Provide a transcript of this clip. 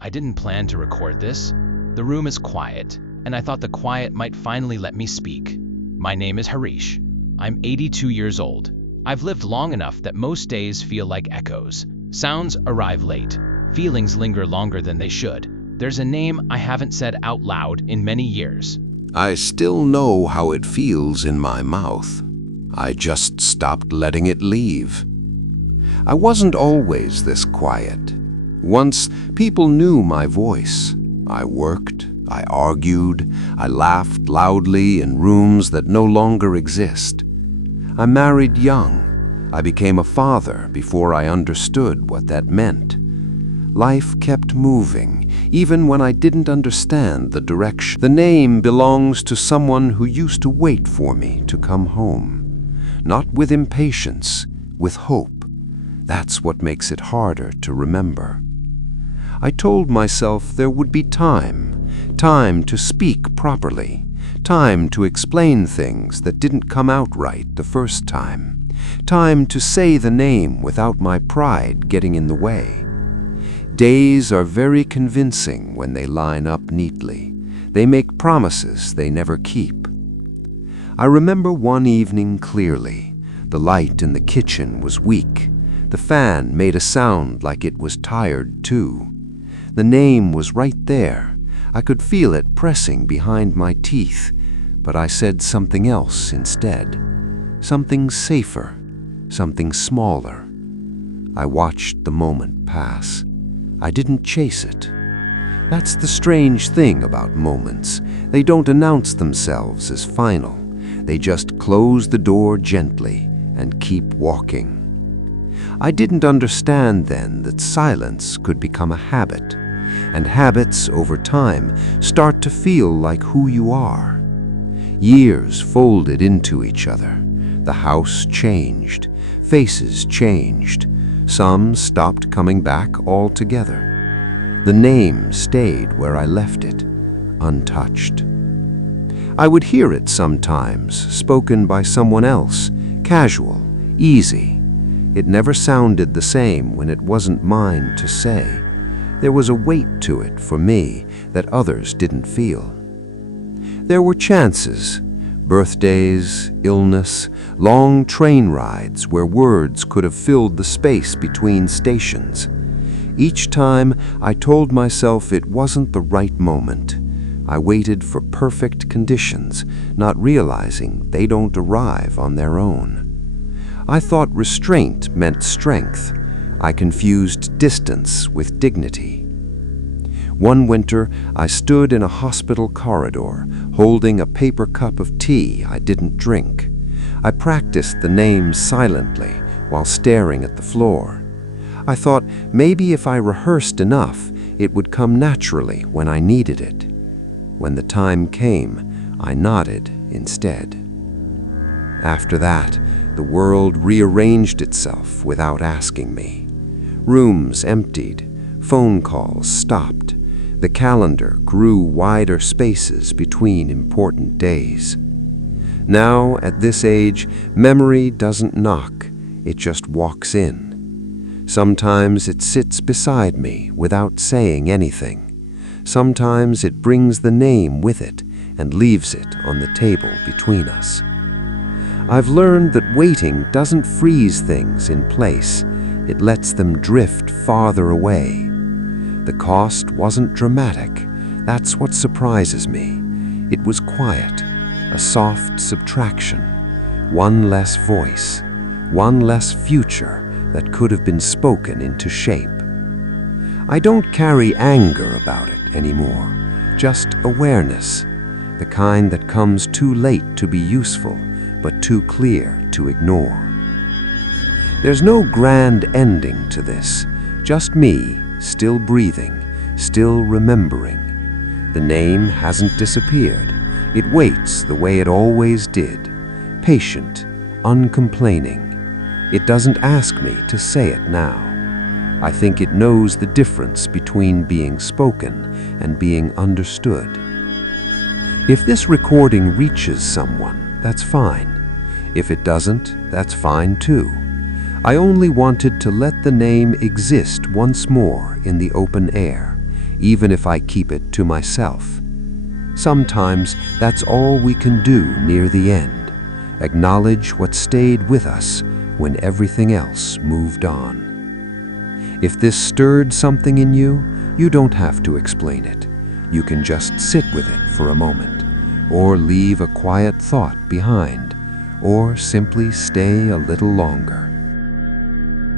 I didn't plan to record this. The room is quiet, and I thought the quiet might finally let me speak. My name is Harish. I'm 82 years old. I've lived long enough that most days feel like echoes. Sounds arrive late. Feelings linger longer than they should. There's a name I haven't said out loud in many years. I still know how it feels in my mouth. I just stopped letting it leave. I wasn't always this quiet. Once, people knew my voice. I worked, I argued, I laughed loudly in rooms that no longer exist. I married young. I became a father before I understood what that meant. Life kept moving, even when I didn't understand the direction. The name belongs to someone who used to wait for me to come home. Not with impatience, with hope. That's what makes it harder to remember. I told myself there would be time to speak properly, time to explain things that didn't come out right the first time, time to say the name without my pride getting in the way. Days are very convincing when they line up neatly. They make promises they never keep. I remember one evening clearly. The light in the kitchen was weak. The fan made a sound like it was tired too. The name was right there. I could feel it pressing behind my teeth, but I said something else instead. Something safer, something smaller. I watched the moment pass. I didn't chase it. That's the strange thing about moments. They don't announce themselves as final. They just close the door gently and keep walking. I didn't understand then that silence could become a habit, and habits over time start to feel like who you are. Years folded into each other. The house changed. Faces changed. Some stopped coming back altogether. The name stayed where I left it, untouched. I would hear it sometimes, spoken by someone else, casual, easy. It never sounded the same when it wasn't mine to say. There was a weight to it for me that others didn't feel. There were chances, birthdays, illness, long train rides where words could have filled the space between stations. Each time I told myself it wasn't the right moment. I waited for perfect conditions, not realizing they don't arrive on their own. I thought restraint meant strength. I confused distance with dignity. One winter, I stood in a hospital corridor, holding a paper cup of tea I didn't drink. I practiced the name silently while staring at the floor. I thought maybe if I rehearsed enough, it would come naturally when I needed it. When the time came, I nodded instead. After that, the world rearranged itself without asking me. Rooms emptied, phone calls stopped. The calendar grew wider spaces between important days. Now, at this age, memory doesn't knock, it just walks in. Sometimes it sits beside me without saying anything. Sometimes it brings the name with it and leaves it on the table between us. I've learned that waiting doesn't freeze things in place. It lets them drift farther away. The cost wasn't dramatic. That's what surprises me. It was quiet, a soft subtraction, one less voice, one less future that could have been spoken into shape. I don't carry anger about it anymore, just awareness, the kind that comes too late to be useful, but too clear to ignore. There's no grand ending to this, just me, still breathing, still remembering. The name hasn't disappeared. It waits the way it always did, patient, uncomplaining. It doesn't ask me to say it now. I think it knows the difference between being spoken and being understood. If this recording reaches someone, that's fine. If it doesn't, that's fine too. I only wanted to let the name exist once more in the open air, even if I keep it to myself. Sometimes that's all we can do near the end, acknowledge what stayed with us when everything else moved on. If this stirred something in you, you don't have to explain it. You can just sit with it for a moment, or leave a quiet thought behind, or simply stay a little longer.